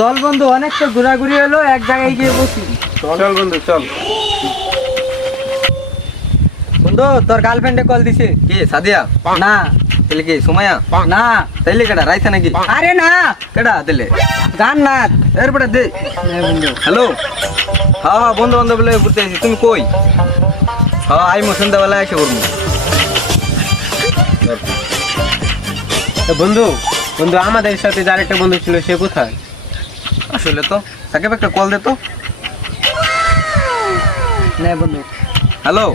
চল বন্ধু, অনেক তো ঘোরাঘুরি হলো, এক জায়গায় গিয়ে বসি। চল বন্ধু চল। বন্ধু তোর গার্লফ্রেন্ডে কল দিছে। কি সাদিয়া? না। তাহলে কি সুমাইয়া? না। তাইলে কেডা রাইছে নাকি? আরে না, কেডা তাইলে? গান নাচ। এরপরে দে। বন্ধু হ্যালো। হ্যাঁ বন্ধু বান্ধব বলে ঘুরতে আসি। তুমি কই? হ্যাঁ আইমো সন্ধ্যাবেলা এসে করবো। বন্ধু বন্ধু আমাদের সাথে যার একটা বন্ধু ছিল সে কোথায়? আসলে তো তাকে একটা কল দে তো। নে বন্ধু। হ্যালো,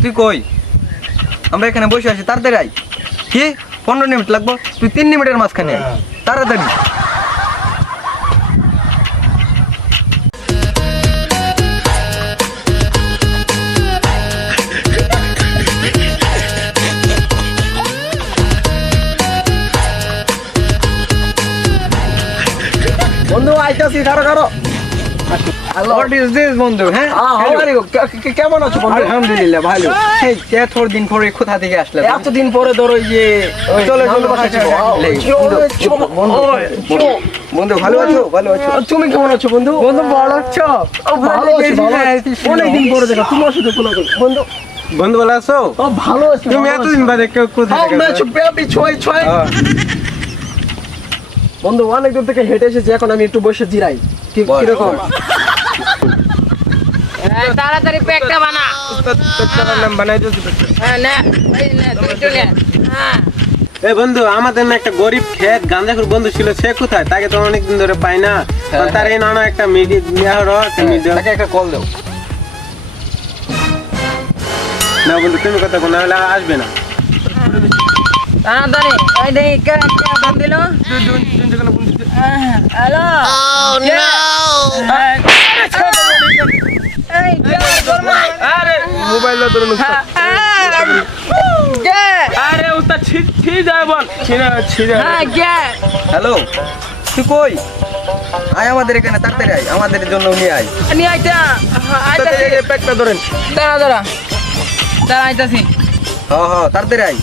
তুই কই? আমরা এখানে বসে আছি, তাড়াতাড়ি আই। কি 15 মিনিট লাগবো? তুই 3 মিনিটের মাঝখানে আয়, তাড়াতাড়ি। বন্ধু আইতাছি, কারো What is this বন্ধু? হ্যাঁ কেমন আছো বন্ধু? আলহামদুলিল্লাহ ভালো। এই এত দিন পরে কোথা থেকে আসলে? এতদিন পরে ধরো যে চলো চলো বন্ধু, ভালো আছো? ভালো আছো? তুমি কেমন আছো বন্ধু? বন্ধু ভালো আছো? ভালো আছি। অনেকদিন পরে দেখা, তোমার সাথে বন্ধু বন্ধু ভালো আছো? ভালো আছি। তুমি এতদিন বাদে কোথায় থেকে? বন্ধু অনেক দূর থেকে হেঁটে এসেছি, এখন আমি একটু বসে জিরাই। কিরকম? তাড়াতাড়ি প্যাকটা বানা। নাম বানাই দিও। হ্যাঁ নে, এই নে তুই তো নে। হ্যাঁ এই বন্ধু, আমাদের না একটা গরিব খেত গাঁজাখুর বন্ধু ছিল, সে কোথায়? তাকে তো অনেকদিন ধরে পাই না। তার এই নানা একটা তাকে একটা কল দাও না বন্ধু, তুমি কথা বলো, নাহলে আসবে না। তাড়াতাড়ি এই দেখ কে ফোন দিল। হ্যালো এই কে করমা? আরে মোবাইল লো ধরুন। কে? আরে উস্তাদ ছি যায় বল। হ্যাঁ কে? হ্যালো, তুই কই? আয় আমাদের এখানে, তাড়াতাড়ি আয়, আমাদের জন্য নিয়ে আয়। নি আইতা আইতাছি। প্যাকটা ধরেন। দাঁড়া দাঁড়া দাঁড়া আইতাছি। হ্যাঁ হ্যাঁ তাড়াতাড়ি আয়।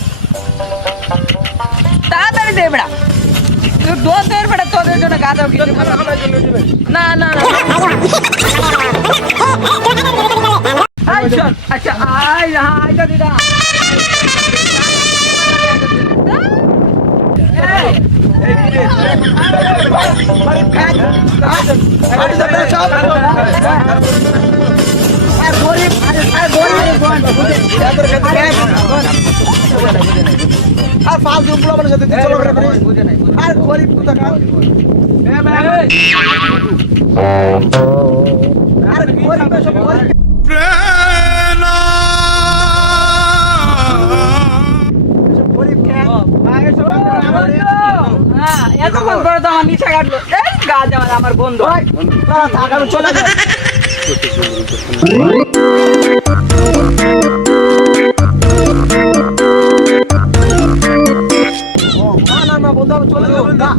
তাড়াতাড়ি দে বেড়া, তুই দোষ দে বেড়া, তোদের জন্য গাদাও কিছু না না না। আচ্ছা আচ্ছা আয় আইতা দিদা। আর ফালতু পুরো মানুষের সাথে চলো আর গরিব কোথা কার? আরে গরিব সব গরিব। এতক্ষণ করে তো আমার নিচে কাটলো। এই গাছ আমার বন্ধু চলে যায়। না বন্ধু, আমি চলে যাবো না।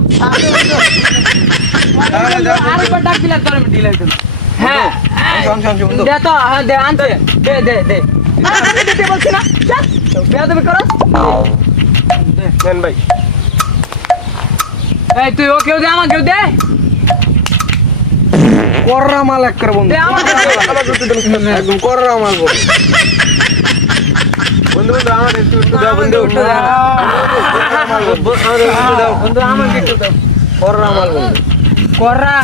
আরেকবার ডাক দিলে তোর আমি দিলে তো। হ্যাঁ বন্ধু দে তো, হ্যাঁ দে আনছে, দে দে দে। আমি দিতে বলছি না, চল বেয়াদবি করো। নেন ভাই। এই তুই ও কেউ দে, আমাকেও দে। কররা মাল এক করে বন্ধু। দে আমাকে দে। একদম কররা মাল বন্ধু। বন্ধু আমার একটু দাও বন্ধু। বন্ধু আমাকে একটু দাও। কররা মাল বন্ধু। কররা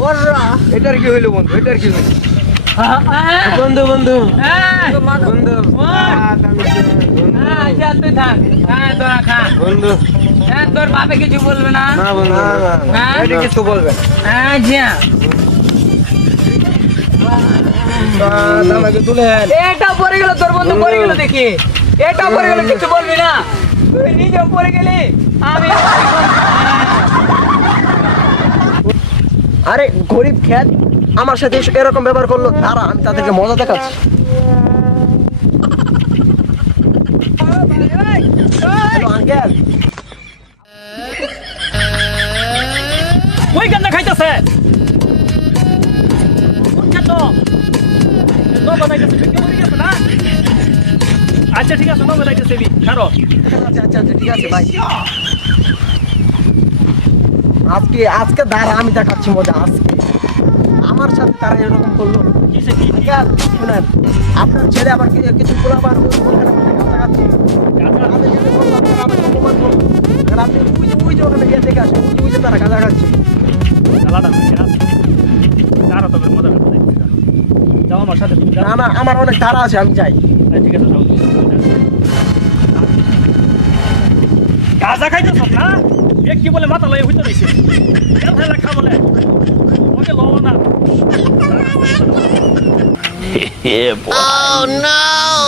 কররা। এটার কি হইলো বন্ধু? এটার কি হইলো? বন্ধু বন্ধু হ্যাঁ যা তুই থাক। হ্যাঁ তোরা খা। বন্ধু হ্যাঁ তোর বাপে কিছু বলবে না। না বন্ধু হ্যাঁ? এটা কিছু বলবে না। হ্যাঁ যা। আমাকে তুলে এটা পড়ে গেল, তোর বন্ধু পড়ে গেল দেখি। এটা পড়ে গেল, কিছু বলবি না। তুই নিজে পড়ে গেলি, আমি আরে গরিব খেত আমার সাথে এরকম ব্যবহার করলো, তারা আমি তাদেরকে মজা দেখাচ্ছি। আঙ্কেল ওই গান্না খাইতেছে। আচ্ছা ঠিক আছে, নগদ আইতেছে ছাড়ো। আচ্ছা ঠিক আছে ভাই। আজকে আজকে দাঁড়া আমি দেখাচ্ছি মজা আজকে আমার সাথে তারা এরকম করলো কিসে কি আর শুনেন আপনার ছেলে আবার কিছু গোলাবার কাছাকাছি আমি যেতে বললাম তারা আমাকে অপমান করলো আর আপনি ওই যে ওখানে গিয়ে দেখে আসেন ওই যে তারা কাছাকাছি জ্বালাটা হয়ে গেছে তারা তবে মজা করতে দেখছি যাও আমার সাথে তুমি যাও না না আমার অনেক তারা আছে আমি যাই ঠিক আছে যাও গাঁজা খাইতেছ না এ কি বলে মাথা লয়ে হইতে রইছে তেল ফেলা খা বলে ওকে লও না Oh no!